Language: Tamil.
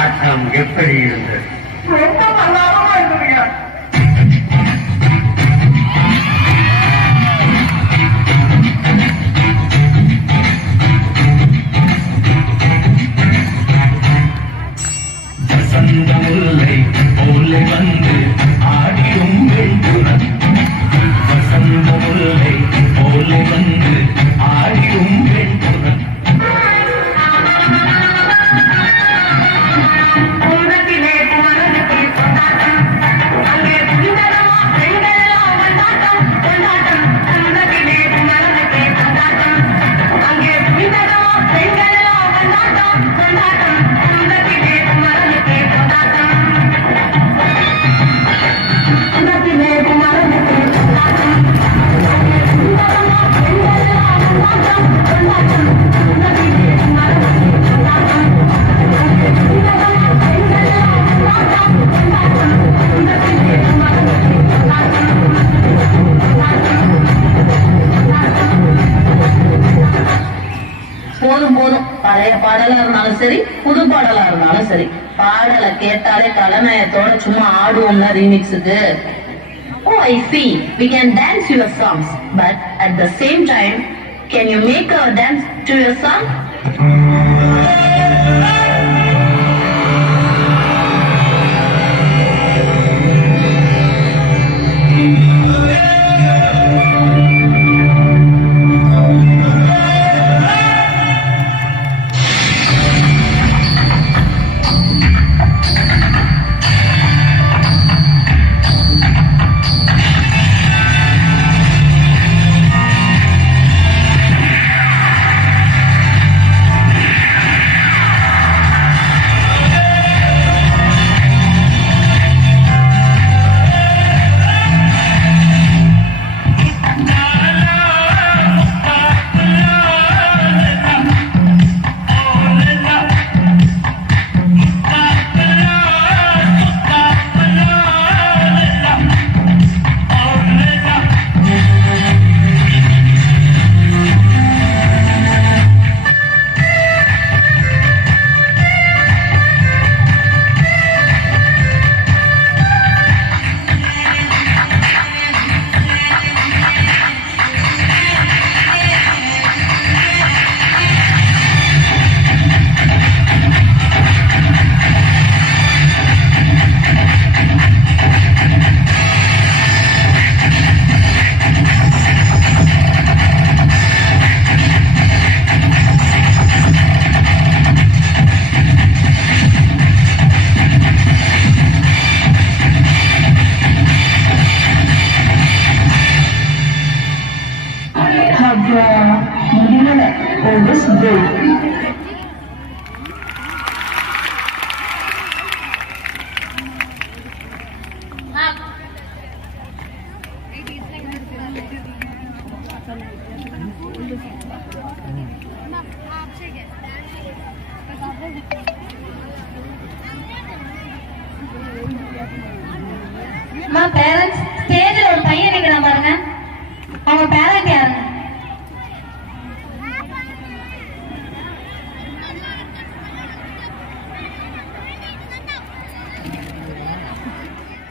ஆட்டம் எப்படி இருந்தது? ரொம்ப நல்லாவா இருந்ததுங்க. வசந்த முல்லை போல வந்து ஆடியும் வெண்புறன், வசந்த முல்லை போல வந்து ஆடியும் வெண்புறன். போதும் போதும், பழைய பாடலா இருந்தாலும் சரி புது பாடலா இருந்தாலும் சரி, பாடலை கேட்டாலே கலநயத்தோட சும்மா ஆடுவோம்னா ரீமிக்ஸுக்கு. Oh, I see. We can dance your songs, but at the same time, can you make our dance to your song? My parents stay